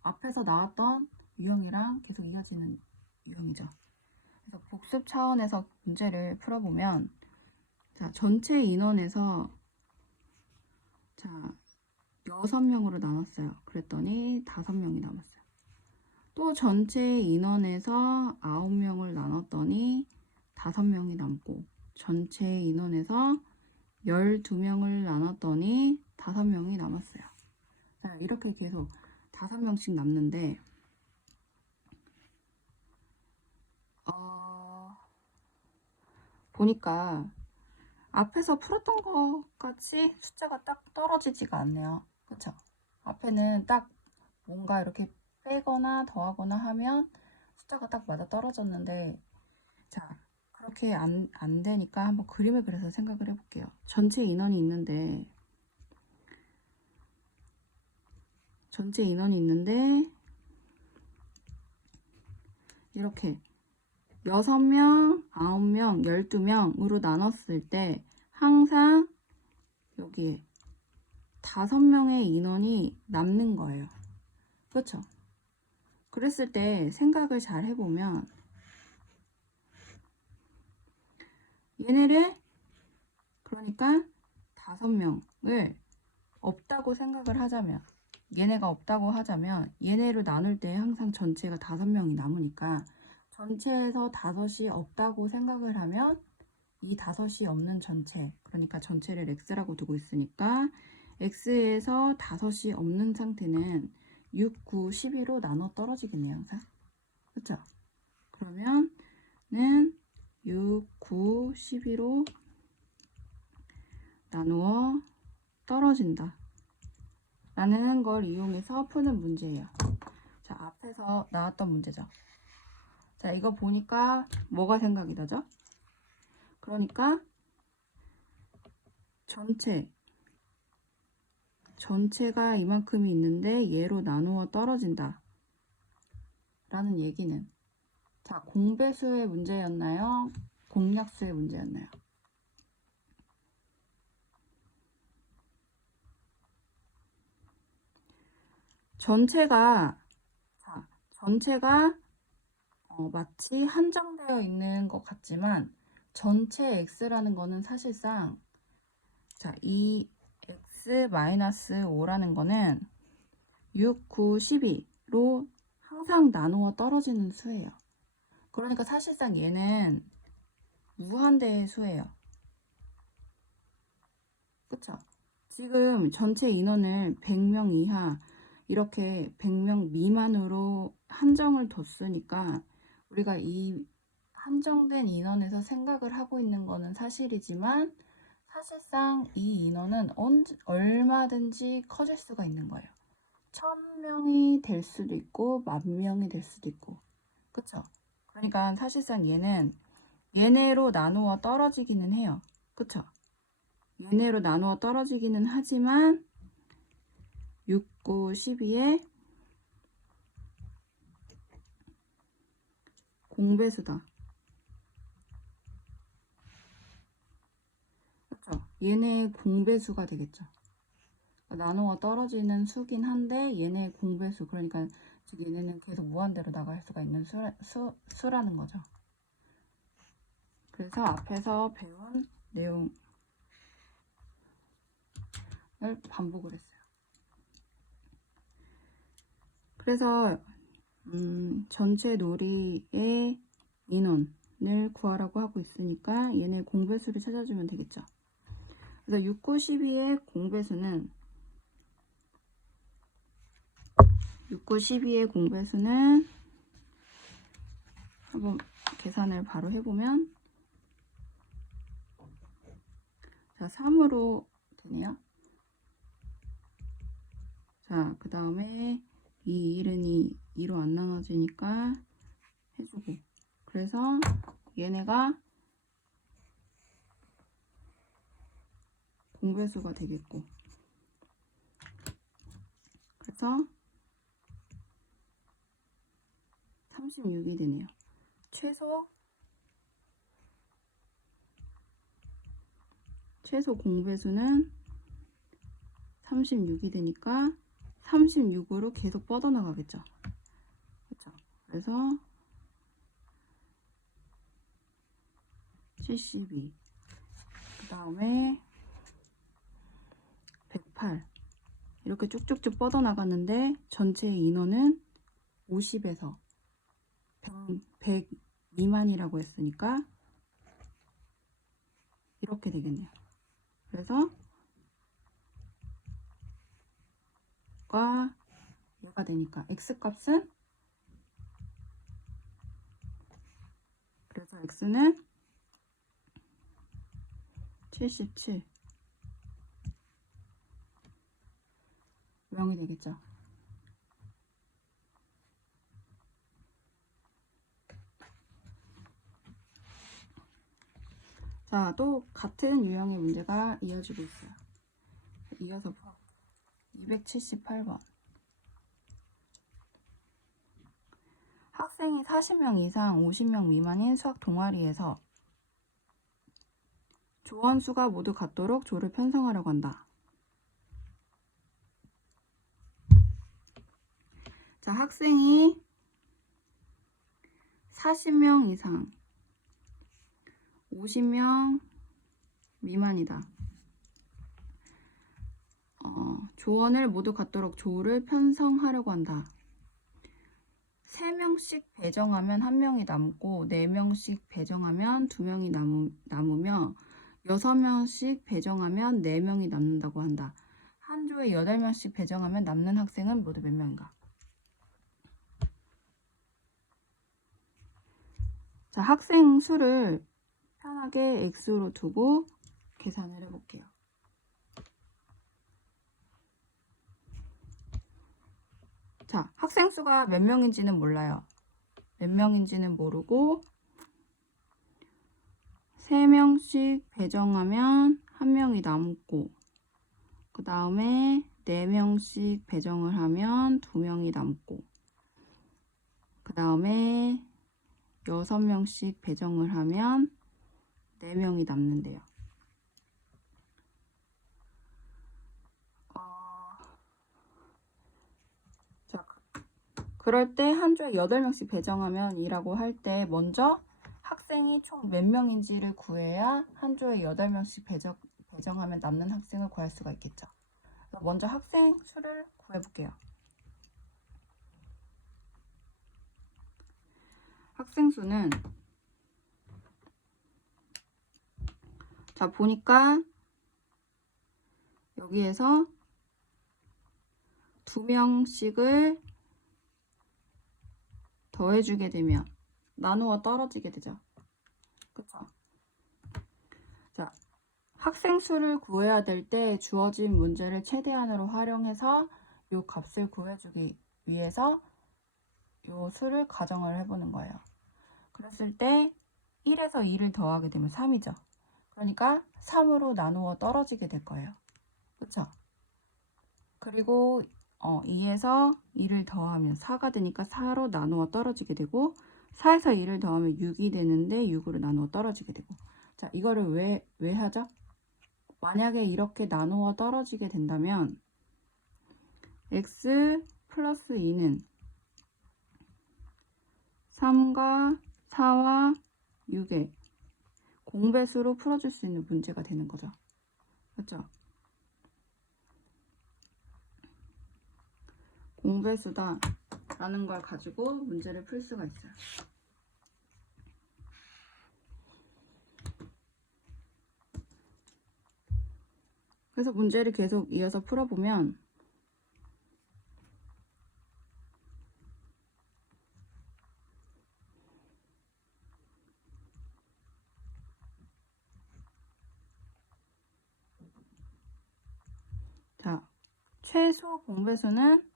앞에서 나왔던 유형이랑 계속 이어지는 유형이죠. 그래서 복습 차원에서 문제를 풀어보면, 자, 전체 인원에서, 자, 6명으로 나눴어요. 그랬더니 5명이 남았어요. 또 전체 인원에서 9명을 나눴더니 5명이 남고, 전체 인원에서 12명을 나눴더니 5명이 남았어요. 자, 이렇게 계속 5명씩 남는데, 보니까 앞에서 풀었던 것 같이 숫자가 딱 떨어지지가 않네요. 그쵸? 앞에는 딱 뭔가 이렇게 빼거나 더하거나 하면 숫자가 딱 맞아 떨어졌는데, 자, 그렇게 안 되니까 한번 그림을 그려서 생각을 해볼게요. 전체 인원이 있는데, 이렇게 6명, 9명, 12명으로 나눴을 때 항상 여기에 5명의 인원이 남는 거예요. 그렇죠? 그랬을 때 생각을 잘 해보면 얘네를 그러니까 5명을 없다고 생각을 하자면 얘네가 없다고 하자면 얘네로 나눌 때 항상 전체가 5명이 남으니까 전체에서 5이 없다고 생각을 하면 이 5이 없는 전체, 그러니까 전체를 x라고 두고 있으니까 x에서 5이 없는 상태는 6, 9, 12로 나눠 떨어지겠네요, 항상. 그쵸? 그러면은 6, 9, 12로 나누어 떨어진다 라는 걸 이용해서 푸는 문제예요. 자, 앞에서 나왔던 문제죠. 자, 이거 보니까 뭐가 생각이 나죠? 그러니까 전체가 이만큼이 있는데 얘로 나누어 떨어진다 라는 얘기는, 자, 공배수의 문제였나요? 공약수의 문제였나요? 전체가 마치 한정되어 있는 것 같지만 전체 x라는 거는 사실상, 자, 이 x-5라는 거는 6, 9, 12로 항상 나누어 떨어지는 수예요. 그러니까 사실상 얘는 무한대의 수예요. 그쵸? 지금 전체 인원을 100명 이하, 이렇게 100명 미만으로 한정을 뒀으니까 우리가 이 한정된 인원에서 생각을 하고 있는 거는 사실이지만 사실상 이 인원은 얼마든지 커질 수가 있는 거예요. 1000명이 될 수도 있고 10,000명이 될 수도 있고, 그쵸? 그러니까 사실상 얘네로 나누어 떨어지기는 해요. 그쵸? 얘네로 나누어 떨어지기는 하지만 6, 9, 12의 공배수다. 그쵸? 얘네의 공배수가 되겠죠. 나누어 떨어지는 수긴 한데 얘네의 공배수, 그러니까 즉 얘네는 계속 무한대로 나갈 수가 있는 수라는 거죠. 그래서 앞에서 배운 내용을 반복을 했어요. 그래서 전체 놀이의 인원을 구하라고 하고 있으니까 얘네 공배수를 찾아주면 되겠죠. 그래서 6, 9, 12의 공배수는 6, 9, 12의 공배수는 한번 계산을 바로 해보면 자 3으로 되네요. 자 그 다음에 이 1은 2로 안 나눠지니까 해주고, 그래서 얘네가 공배수가 되겠고, 그래서 36이 되네요. 최소 공배수는 36이 되니까 36으로 계속 뻗어나가겠죠. 그렇죠? 그래서 72, 그 다음에 108 이렇게 쭉쭉쭉 뻗어나갔는데 전체 인원은 50에서 100 미만이라고 했으니까 이렇게 되겠네요. 그래서 얘가 되니까 x값은, 그래서 x는 77 명이 되겠죠. 자, 또 같은 유형의 문제가 이어지고 있어요. 이어서 278번. 학생이 40명 이상 50명 미만인 수학 동아리에서 조원 수가 모두 같도록 조를 편성하려고 한다. 자, 학생이 40명 이상 50명 미만이다. 조원을 모두 같도록 조를 편성하려고 한다. 3명씩 배정하면 1명이 남고 4명씩 배정하면 2명이 남으며 6명씩 배정하면 4명이 남는다고 한다. 한 조에 8명씩 배정하면 남는 학생은 모두 몇 명인가? 자, 학생 수를 편하게 x로 두고 계산을 해볼게요. 자, 학생 수가 몇 명인지는 몰라요. 몇 명인지는 모르고 3명씩 배정하면 1명이 남고, 그 다음에 4명씩 배정을 하면 2명이 남고, 그 다음에 6명씩 배정을 하면 4명이 남는데요. 자, 그럴 때 한 조에 8명씩 배정하면 이라고 할 때 먼저 학생이 총 몇 명인지를 구해야 한 조에 8명씩 배정하면 남는 학생을 구할 수가 있겠죠. 먼저 학생 수를 구해볼게요. 학생 수는, 자, 보니까 여기에서 2명씩을 더해주게 되면 나누어 떨어지게 되죠. 그쵸? 자, 학생 수를 구해야 될 때 주어진 문제를 최대한으로 활용해서 이 값을 구해주기 위해서 이 수를 가정을 해보는 거예요. 그랬을 때 1에서 2를 더하게 되면 3이죠. 그러니까 3으로 나누어 떨어지게 될 거예요. 그쵸? 그리고 2에서 2를 더하면 4가 되니까 4로 나누어 떨어지게 되고, 4에서 2를 더하면 6이 되는데 6으로 나누어 떨어지게 되고. 자, 이거를 왜 하죠? 만약에 이렇게 나누어 떨어지게 된다면 x 플러스 2는 3과 4와 6의 공배수로 풀어줄 수 있는 문제가 되는 거죠. 그렇죠? 공배수다 라는 걸 가지고 문제를 풀 수가 있어요. 그래서 문제를 계속 이어서 풀어보면 자, 최소 공배수는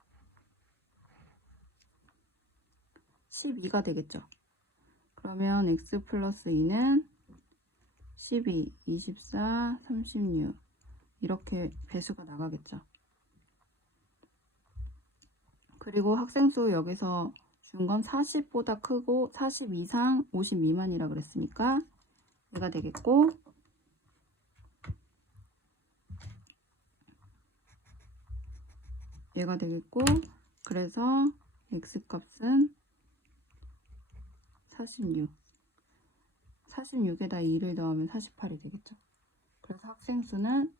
12가 되겠죠. 그러면 x 플러스 2는 12, 24, 36 이렇게 배수가 나가겠죠. 그리고 학생수 여기서 준 건 40보다 크고 40 이상 50 미만이라 그랬으니까 얘가 되겠고, 얘가 되겠고, 그래서 x값은 46. 46에다 2를 더하면 48이 되겠죠. 그래서 학생수는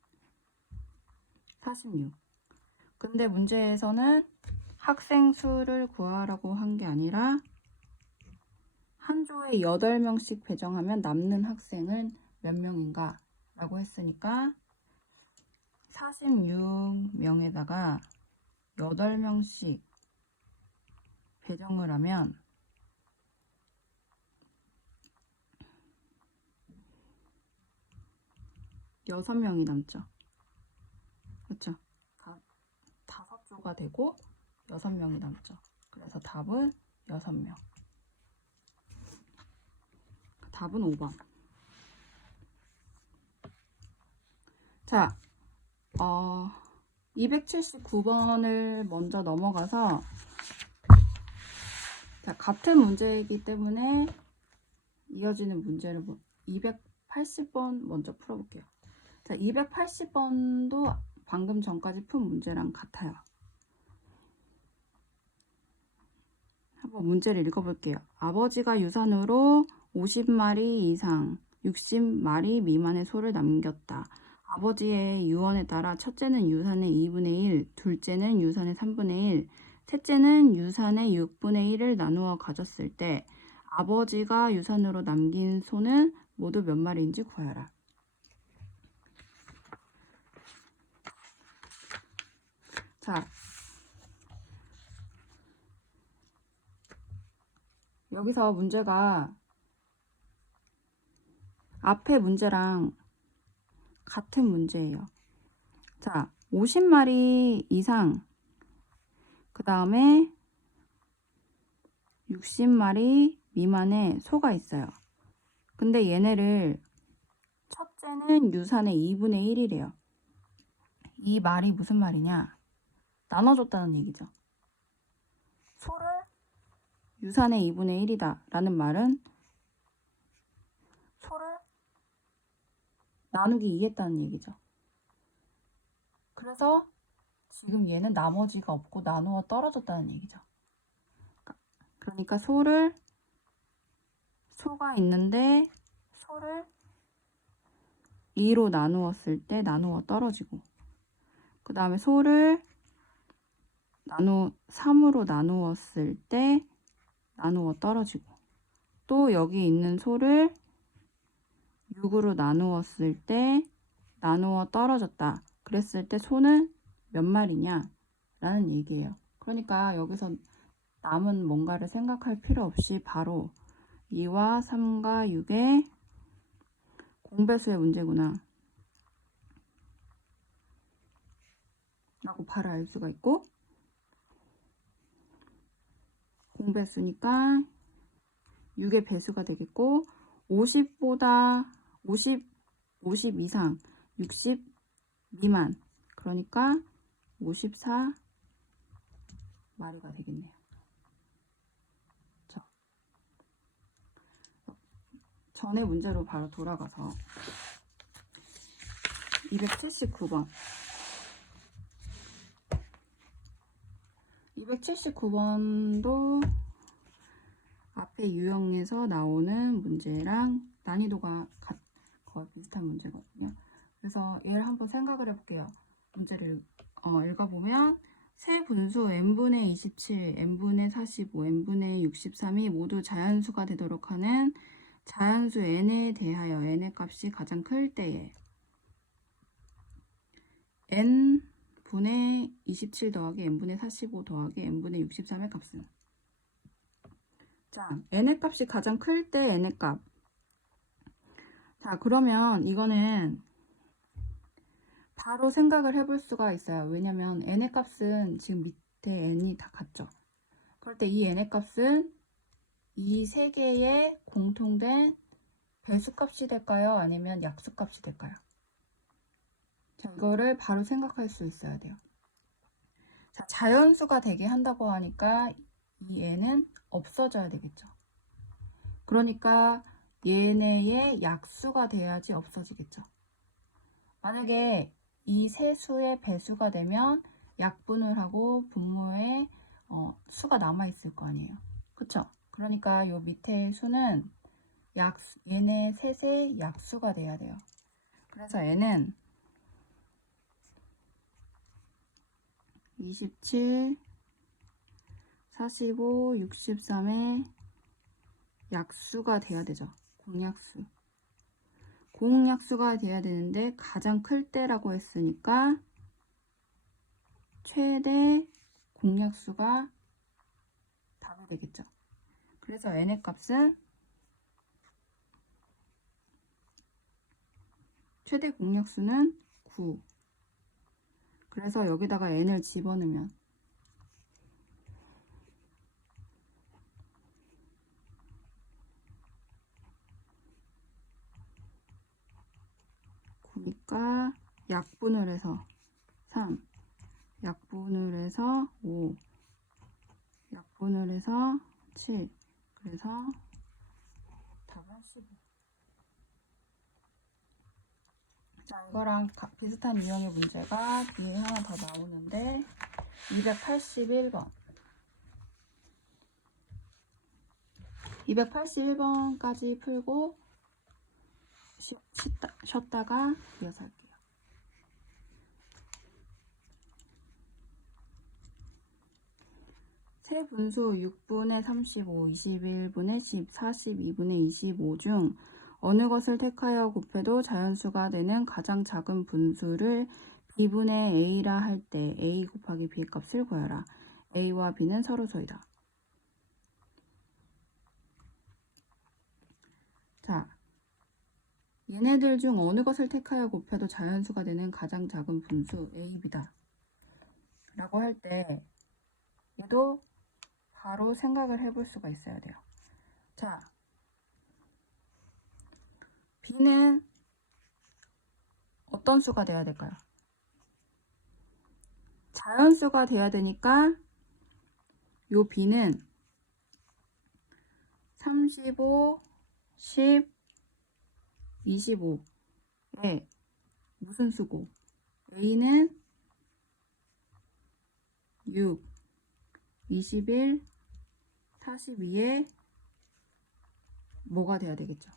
46. 근데 문제에서는 학생수를 구하라고 한 게 아니라 한 조에 8명씩 배정하면 남는 학생은 몇 명인가 라고 했으니까 46명에다가 8명씩 배정을 하면 6명이 남죠. 그렇죠? 5조가 되고 6명이 남죠. 그래서 답은 6명. 답은 5번. 자, 279번을 먼저 넘어가서, 자, 같은 문제이기 때문에 이어지는 문제를 280번 먼저 풀어볼게요. 자, 280번도 방금 전까지 푼 문제랑 같아요. 한번 문제를 읽어볼게요. 아버지가 유산으로 50마리 이상 60마리 미만의 소를 남겼다. 아버지의 유언에 따라 첫째는 유산의 2분의 1, 둘째는 유산의 3분의 1, 셋째는 유산의 6분의 1을 나누어 가졌을 때 아버지가 유산으로 남긴 소는 모두 몇 마리인지 구하라. 자, 여기서 문제가 앞에 문제랑 같은 문제예요. 자, 50마리 이상, 그 다음에 60마리 미만의 소가 있어요. 근데 얘네를 첫째는 유산의 2분의 1이래요. 이 말이 무슨 말이냐? 나눠줬다는 얘기죠. 소를 유산의 2분의 1이다 라는 말은 소를 나누기 2했다는 얘기죠. 그래서 지금 얘는 나머지가 없고 나누어 떨어졌다는 얘기죠. 그러니까 소가 있는데 소를 2로 나누었을 때 나누어 떨어지고, 그 다음에 소를 3으로 나누었을 때 나누어 떨어지고, 또 여기 있는 소를 6으로 나누었을 때 나누어 떨어졌다. 그랬을 때 소는 몇 마리냐 라는 얘기예요. 그러니까 여기서 남은 뭔가를 생각할 필요 없이 바로 2와 3과 6의 공배수의 문제구나 라고 바로 알 수가 있고, 공배수니까 6의 배수가 되겠고, 50 이상 60 미만, 그러니까 54마리가 되겠네요. 자, 전에 문제로 바로 돌아가서 279번 279번도 앞에 유형에서 나오는 문제랑 난이도가 거의 비슷한 문제거든요. 그래서 얘를 한번 생각을 해볼게요. 문제를 읽어보면 세 분수 n분의 27, n분의 45, n분의 63이 모두 자연수가 되도록 하는 자연수 n에 대하여 n의 값이 가장 클 때에 n분의 27 더하기 n분의 45 더하기 n분의 63의 값은, 자, n의 값이 가장 클 때 n의 값. 자, 그러면 이거는 바로 생각을 해볼 수가 있어요. 왜냐면 n의 값은 지금 밑에 n이 다 같죠. 그럴 때 이 n의 값은 이 세 개의 공통된 배수값이 될까요? 아니면 약수값이 될까요? 자, 이거를 바로 생각할 수 있어야 돼요. 자, 자연수가 되게 한다고 하니까 이 n은 없어져야 되겠죠. 그러니까 얘네의 약수가 돼야지 없어지겠죠. 만약에 이 세 수의 배수가 되면 약분을 하고 분모에 수가 남아 있을 거 아니에요. 그쵸? 그러니까 요 밑에 수는 얘네 셋의 약수가 돼야 돼요. 그래서 얘는 27, 45, 63의 약수가 돼야 되죠. 공약수. 공약수가 돼야 되는데 가장 클 때라고 했으니까 최대 공약수가 답이 되겠죠. 그래서 n의 값은 최대 공약수는 9. 그래서 여기다가 n을 집어넣으면 9니까 약분을 해서 3, 약분을 해서 5, 약분을 해서 7. 그래서 답은 15. 자, 이거랑 비슷한 유형의 문제가 뒤에 하나 더 나오는데 281번. 281번까지 풀고 쉬었다가 이어서 할게요. 세 분수 6분의 35, 21분의 10, 42분의 25 중 어느 것을 택하여 곱해도 자연수가 되는 가장 작은 분수를 b분의 a라 할 때 a 곱하기 b의 값을 구하라. a와 b는 서로소이다. 자, 얘네들 중 어느 것을 택하여 곱해도 자연수가 되는 가장 작은 분수 a, b다 라고 할 때 얘도 바로 생각을 해볼 수가 있어야 돼요. 자, b는 어떤 수가 돼야 될까요? 자연수가 돼야 되니까 요 b는 35, 10, 25에 무슨 수고? a는 6, 21, 42에 뭐가 돼야 되겠죠?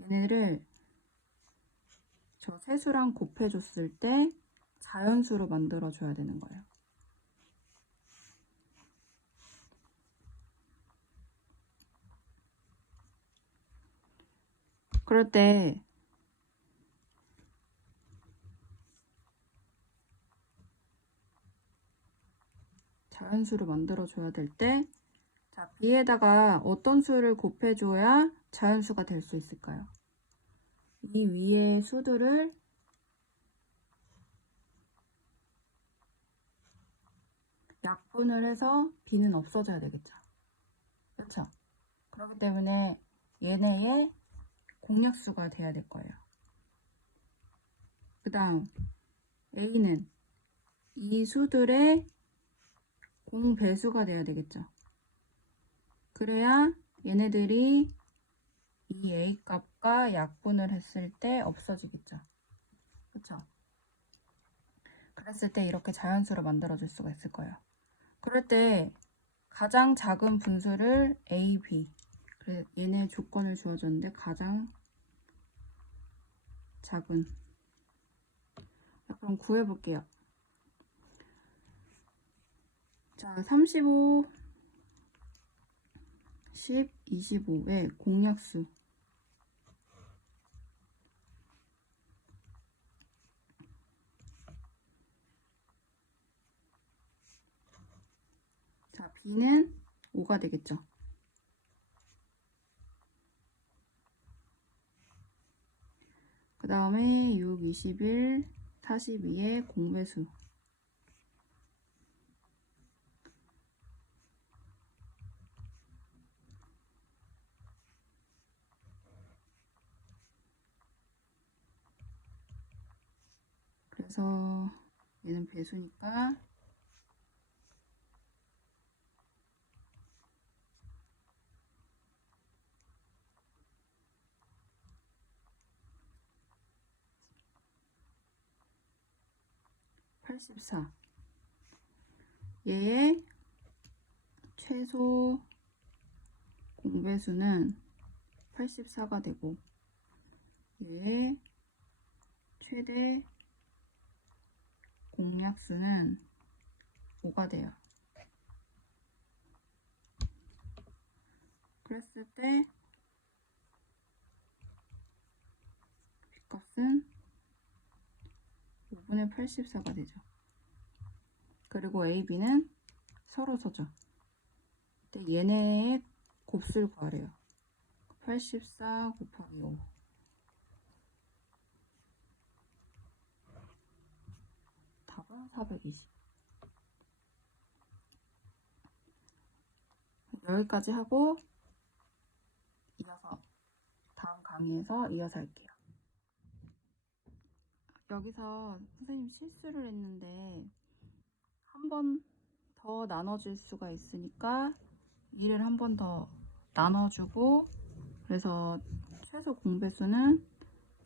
얘네를 저 세수랑 곱해줬을 때 자연수로 만들어줘야 되는 거예요. 그럴 때 자연수로 만들어줘야 될 때, 자, b에다가 어떤 수를 곱해줘야 자연수가 될 수 있을까요? 이 위의 수들을 약분을 해서 b는 없어져야 되겠죠. 그렇죠? 그렇기 때문에 얘네의 공약수가 돼야 될 거예요. 그 다음 a는 이 수들의 공배수가 돼야 되겠죠. 그래야 얘네들이 이 a 값과 약분을 했을 때 없어지겠죠. 그렇죠? 그랬을 때 이렇게 자연수로 만들어줄 수가 있을 거예요. 그럴 때 가장 작은 분수를 a, b, 그래 얘네 조건을 주어줬는데 가장 작은 그럼 구해볼게요. 자, 35, 10, 25의 공약수. 자, B는 5가 되겠죠. 그 다음에 6, 21, 42의 공배수. 그래서 얘는 배수니까 84. 얘의 최소 공배수는 84가 되고 얘의 최대 공약수는 5가 돼요. 그랬을 때 B값은 5분의 84가 되죠. 그리고 A, B는 서로서죠. 근데 얘네의 곱수를 구하래요. 84 곱하기 5. 답은 420. 여기까지 하고 이어서 다음 강의에서 이어서 할게요. 여기서 선생님 실수를 했는데 한 번 더 나눠줄 수가 있으니까 2를 한 번 더 나눠주고, 그래서 최소 공배수는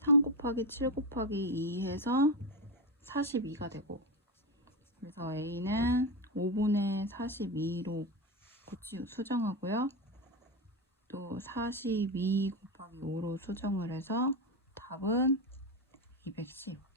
3 곱하기 7 곱하기 2 해서 42가 되고, 그래서 A는 5분의 42로 수정하고요. 또 42 곱하기 5로 수정을 해서 답은 210.